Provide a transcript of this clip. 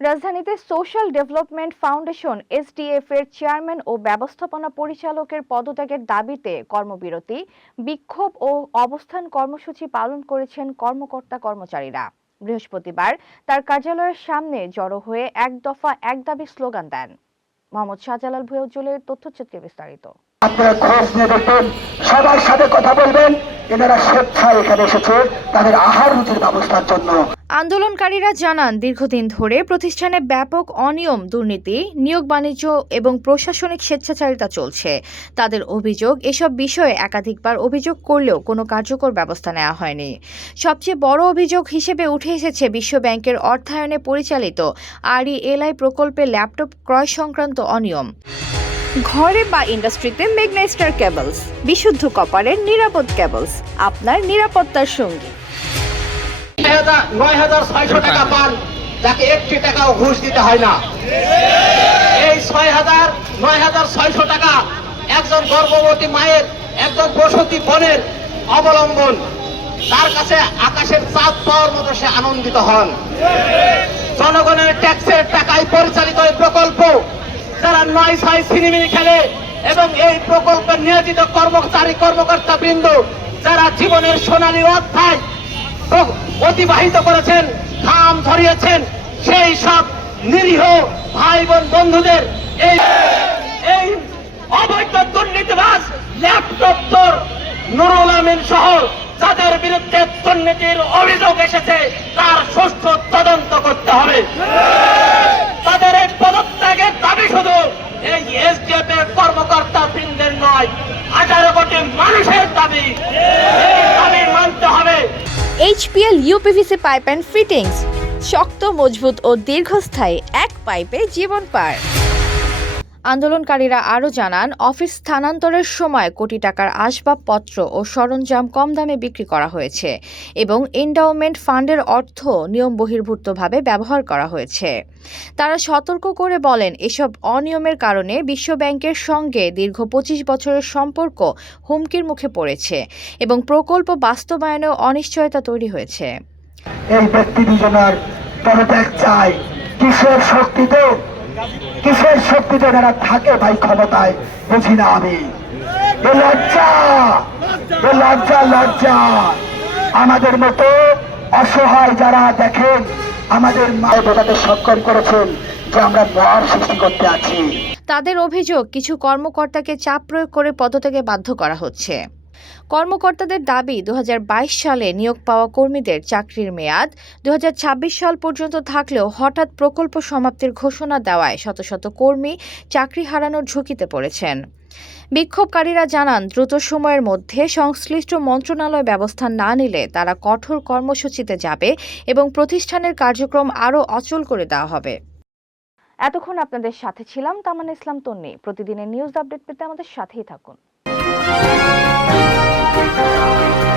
রাজধানীতে social development foundation SDF এর chairman ও ব্যবস্থাপনা পরিচালকের পদত্যাগের দাবিতে কর্মবিরতি, বিক্ষোভ ও অবস্থান কর্মসূচি পালন করেছেন কর্মকর্তা কর্মচারীরা। বৃহস্পতিবার তার কার্যালয়ের সামনে জড়ো হয়ে এক দফা এক দাবি স্লোগান দেন। মোহাম্মদ শাহজালাল ভুঁইয়া উজ্জ্বলের তথ্যচিত্রে বিস্তারিত। আপনারা খোঁজ নিয়ে দেখবেন, সবার সাথে কথা বলবেন। এনারা স্বেচ্ছায় এখানে এসেছে তাদের আহার রুচির ব্যবস্থার জন্য। আন্দোলনকারীরা জানান, দীর্ঘদিন ধরে প্রতিষ্ঠানে ব্যাপক অনিয়ম, দুর্নীতি, নিয়োগ বাণিজ্য এবং প্রশাসনিক স্বেচ্ছাচারিতা চলছে। তাদের অভিযোগ, এসব বিষয়ে একাধিকবার অভিযোগ করলেও কোনো কার্যকর ব্যবস্থা নেওয়া হয়নি। সবচেয়ে বড় অভিযোগ হিসেবে উঠে এসেছে বিশ্ব ব্যাংকের অর্থায়নে পরিচালিত RELI প্রকল্পে ল্যাপটপ ক্রয় সংক্রান্ত অনিয়ম। ঘরে বা ইন্ডাস্ট্রিতে মেঘনা স্টার কেবলস, বিশুদ্ধ কপারের নিরাপদ কেবলস, আপনার নিরাপত্তার সঙ্গী। ৯,৬০০ টাকা পান, যাকে ১ টাকাও ঘুষ দিতে হয় না। এই ৯,৬০০ টাকা একজন গর্ভবতী মায়ের, একজন প্রসূতি বোনের অবলম্বন। তার কাছে আকাশের চাঁদ পাওয়ার মতো সে আনন্দিত হন। জনগণের ট্যাক্সের টাকায় পরিচালিত এই প্রকল্প, যারা ৯/৬ ছিনিমিনি খেলে এবং এই প্রকল্পের নিয়োজিত কর্মকর্তা বৃন্দ যারা জীবনের সোনালী অধ্যায় অতিবাহিত করেছেন, ঘাম ঝরিয়েছেন, সেই সব নিরীহ ভাই বোন বন্ধুদের এই অবৈধ দুর্নীতিবাজ ল্যাপটপ চোর নুরুল আমিন সহ যাদের বিরুদ্ধে দুর্নীতির অভিযোগ এসেছে তার সুষ্ঠু তদন্ত করতে হবে। তাদের এই পদত্যাগের দাবি শুধু এই এসডিএফ এর কর্মকর্তা বৃন্দের নয়, 18 কোটি মানুষের দাবি। এই দাবি মানতে হবে। HPL UPVC pipe and fittings, শক্ত, মজবুত ও দীর্ঘস্থায়ী, এক পাইপে জীবন পার। আন্দোলনকারীরা আরও জানান, অফিস স্থানান্তরের সময় কোটি টাকার আসবাবপত্র ও সরঞ্জাম কম দামে বিক্রি করা হয়েছে এবং এন্ডাওমেন্ট ফান্ডের অর্থ নিয়ম বহির্ভূতভাবে ব্যবহার করা হয়েছে। তারা সতর্ক করে বলেন, এসব অনিয়মের কারণে বিশ্ব ব্যাংকের সঙ্গে দীর্ঘ 25 বছরের সম্পর্ক হুমকির মুখে পড়েছে এবং প্রকল্প বাস্তবায়নেও অনিশ্চয়তা তৈরি হয়েছে। এই ব্যক্তি দুজনের পদত্যাগ চাই। কিসের শক্তিতে যারা থাকে ভাই ক্ষমতায়, বুঝি না আমি। লজ্জা আমাদের মতো অসহায় যারা দেখেন, আমাদের মায়ের বোঝাতে সক্ষম করেছেন যে আমরা মহান সৃষ্টি করতে আছি। তাদের অভিযোগ, কিছু কর্মকর্তাকে চাপ প্রয়োগ করে পদত্যাগে বাধ্য করা হচ্ছে। কর্মকর্তাদের দাবি, 2022 সালে নিয়োগ পাওয়া কর্মীদের চাকরির মেয়াদ 2026 সাল পর্যন্ত থাকলেও হঠাৎ প্রকল্প সমাপ্তির ঘোষণা দেওয়ায় শত শত কর্মী চাকরি হারানোর ঝুঁকিতে পড়েছেন। বিক্ষোভকারীরা জানান, দ্রুত সময়ের মধ্যে সংশ্লিষ্ট মন্ত্রণালয় ব্যবস্থা না নিলে তারা কঠোর কর্মসূচিতে যাবে এবং প্রতিষ্ঠানের কার্যক্রম আরও অচল করে দেওয়া হবে। এতক্ষণ আপনাদের সাথে ছিলাম তামান্না ইসলাম তন্নি। প্রতিদিনের নিউজ আপডেট পেতে আমাদের সাথেই থাকুন।